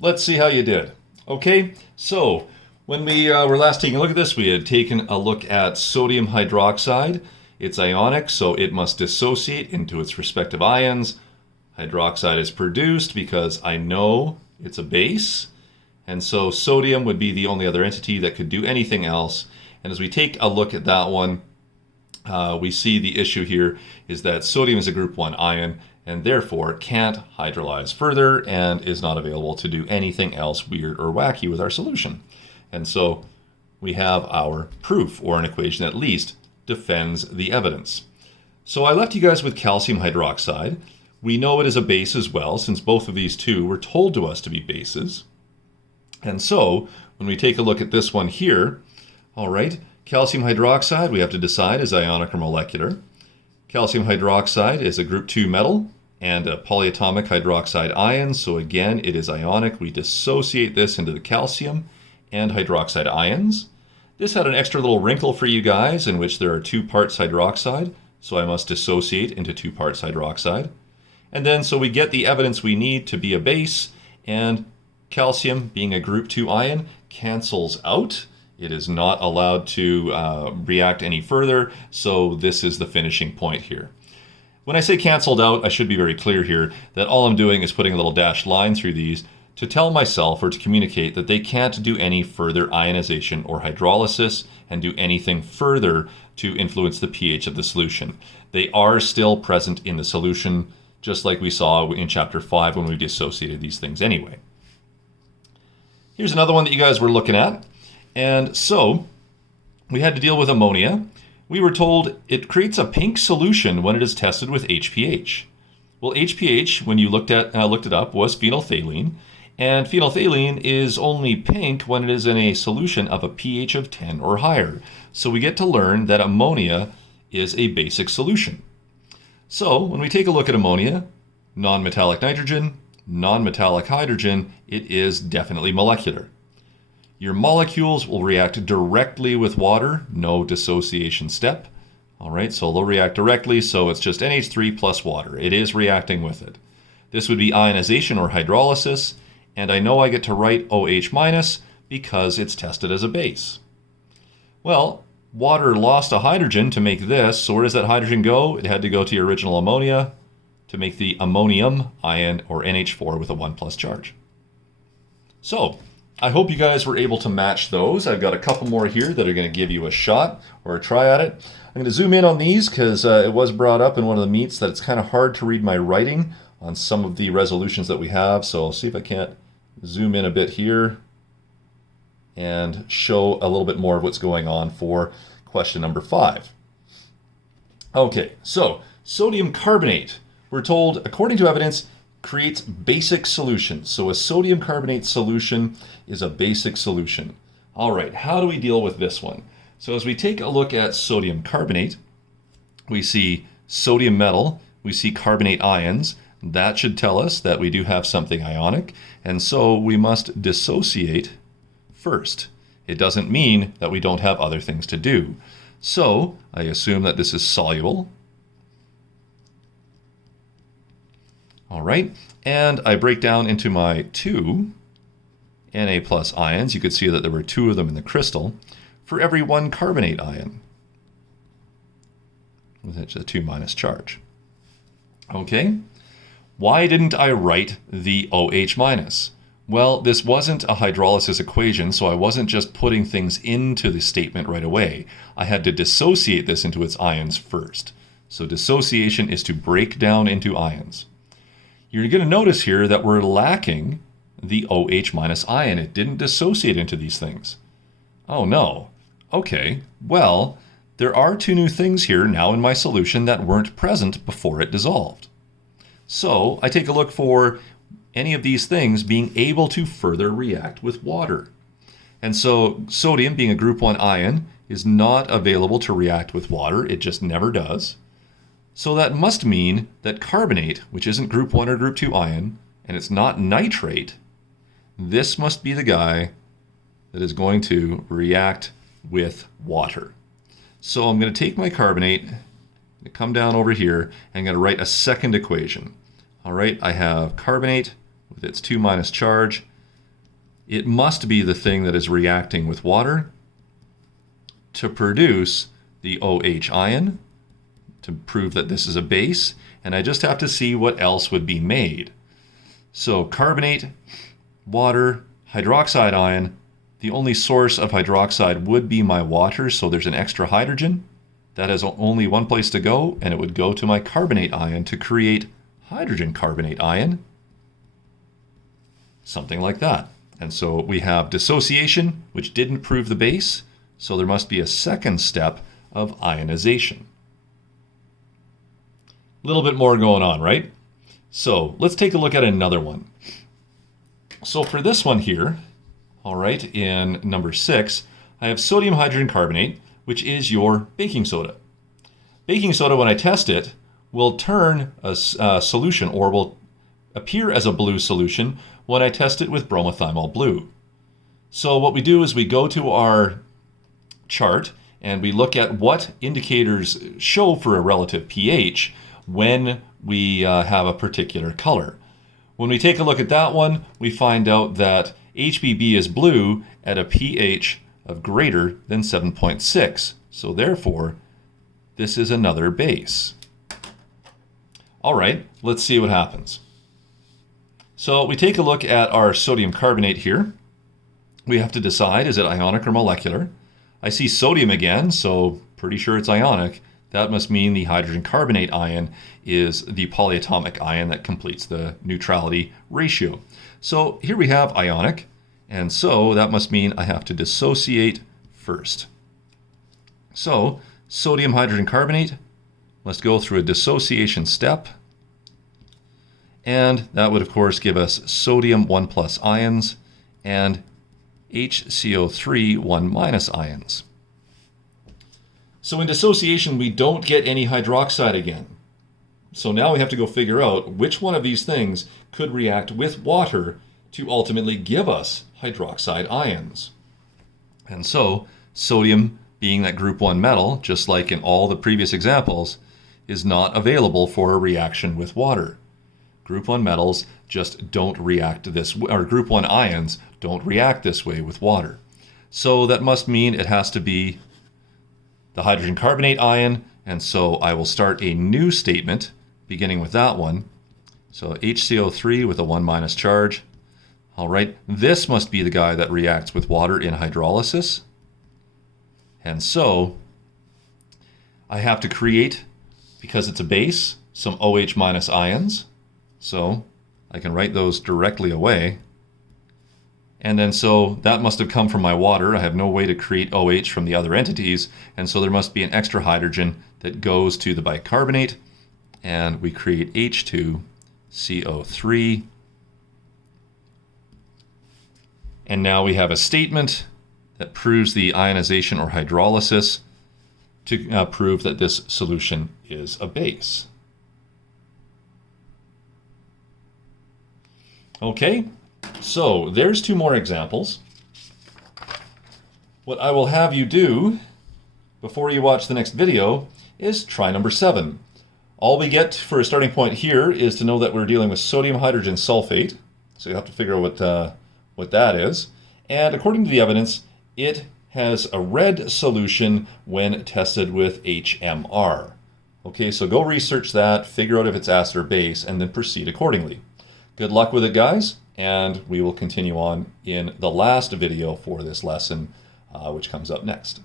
let's see how you did. Okay, so when we were last taking a look at this, we had taken a look at sodium hydroxide. It's ionic, so it must dissociate into its respective ions. Hydroxide is produced because I know it's a base, and so sodium would be the only other entity that could do anything else. And as we take a look at that one, we see the issue here is that sodium is a group 1 ion and therefore can't hydrolyze further and is not available to do anything else weird or wacky with our solution. And so we have our proof, or an equation at least defends the evidence. So I left you guys with calcium hydroxide. We know it is a base as well, since both of these two were told to us to be bases. And so when we take a look at this one here, all right, calcium hydroxide we have to decide is ionic or molecular. Calcium hydroxide is a group 2 metal and a polyatomic hydroxide ion, so again it is ionic. We dissociate this into the calcium and hydroxide ions. This had an extra little wrinkle for you guys in which there are 2 parts hydroxide, so I must dissociate into 2 parts hydroxide. And then so we get the evidence we need to be a base, and calcium being a group 2 ion cancels out. It is not allowed to react any further, so this is the finishing point here. When I say canceled out, I should be very clear here that all I'm doing is putting a little dashed line through these to tell myself or to communicate that they can't do any further ionization or hydrolysis and do anything further to influence the pH of the solution. They are still present in the solution, just like we saw in chapter 5 when we dissociated these things anyway. Here's another one that you guys were looking at. And so we had to deal with ammonia. We were told it creates a pink solution when it is tested with HPH. Well, HPH, when you looked it up, was phenolphthalein, and phenolphthalein is only pink when it is in a solution of a pH of 10 or higher. So we get to learn that ammonia is a basic solution. So when we take a look at ammonia, non-metallic nitrogen, non-metallic hydrogen, it is definitely molecular. Your molecules will react directly with water, no dissociation step. All right, so they'll react directly, so it's just NH3 plus water. It is reacting with it. This would be ionization or hydrolysis, and I know I get to write OH minus because it's tested as a base. Well, water lost a hydrogen to make this, so where does that hydrogen go? It had to go to your original ammonia to make the ammonium ion, or NH4, with a 1 plus charge. So I hope you guys were able to match those. I've got a couple more here that are going to give you a shot or a try at it. I'm going to zoom in on these because it was brought up in one of the meets that it's kind of hard to read my writing on some of the resolutions that we have. So I'll see if I can't zoom in a bit here and show a little bit more of what's going on for question number 5. Okay, so sodium carbonate. We're told, according to evidence, creates basic solutions. So a sodium carbonate solution is a basic solution. All right, how do we deal with this one? So as we take a look at sodium carbonate, we see sodium metal, we see carbonate ions. That should tell us that we do have something ionic, and so we must dissociate first. It doesn't mean that we don't have other things to do. So I assume that this is soluble. All right, and I break down into my 2 Na plus ions. You could see that there were 2 of them in the crystal for every 1 carbonate ion with a 2 minus charge. Okay, why didn't I write the OH minus? Well, this wasn't a hydrolysis equation, so I wasn't just putting things into the statement right away. I had to dissociate this into its ions first. So dissociation is to break down into ions. You're going to notice here that we're lacking the OH minus ion. It didn't dissociate into these things. Oh no. Okay, well, there are 2 new things here now in my solution that weren't present before it dissolved. So I take a look for any of these things being able to further react with water. And so sodium, being a group 1 ion, is not available to react with water. It just never does. So that must mean that carbonate, which isn't group 1 or group 2 ion, and it's not nitrate, this must be the guy that is going to react with water. So I'm going to take my carbonate, come down over here, and I'm going to write a second equation. All right, I have carbonate with its 2 minus charge. it must be the thing that is reacting with water to produce the OH ion, to prove that this is a base, and I just have to see what else would be made. So carbonate, water, hydroxide ion. The only source of hydroxide would be my water, so there's an extra hydrogen. That has only one place to go, and it would go to my carbonate ion to create hydrogen carbonate ion. Something like that. And so we have dissociation, which didn't prove the base, so there must be a second step of ionization. A little bit more going on, right? So let's take a look at another one. So for this one here, all right, in number 6, I have sodium hydrogen carbonate, which is your baking soda. Baking soda, when I test it, will turn a solution, or will appear as a blue solution when I test it with bromothymol blue. So what we do is we go to our chart and we look at what indicators show for a relative pH when we have a particular color. When we take a look at that one, we find out that HBB is blue at a pH of greater than 7.6. So therefore, this is another base. All right, let's see what happens. So we take a look at our sodium carbonate here. We have to decide, is it ionic or molecular? I see sodium again, so pretty sure it's ionic. That must mean the hydrogen carbonate ion is the polyatomic ion that completes the neutrality ratio. So here we have ionic, and so that must mean I have to dissociate first. So sodium hydrogen carbonate must go through a dissociation step, and that would of course give us sodium 1+ ions and HCO3 1- ions. So in dissociation, we don't get any hydroxide again. So now we have to go figure out which one of these things could react with water to ultimately give us hydroxide ions. And so sodium, being that group 1 metal, just like in all the previous examples, is not available for a reaction with water. Group 1 metals just don't react this way, or group 1 ions don't react this way with water. So that must mean it has to be the hydrogen carbonate ion, and so I will start a new statement beginning with that one. So HCO3 with a 1- charge. All right, this must be the guy that reacts with water in hydrolysis. And so I have to create, because it's a base, some OH- ions. So I can write those directly away. And then so that must have come from my water. I have no way to create OH from the other entities, and so there must be an extra hydrogen that goes to the bicarbonate, and we create H2CO3. And now we have a statement that proves the ionization or hydrolysis to prove that this solution is a base. Okay. So there's 2 more examples. What I will have you do before you watch the next video is try number 7. All we get for a starting point here is to know that we're dealing with sodium hydrogen sulfate. So you have to figure out what that is. And according to the evidence, it has a red solution when tested with HMR. Okay, so go research that, figure out if it's acid or base, and then proceed accordingly. Good luck with it, guys. And we will continue on in the last video for this lesson, which comes up next.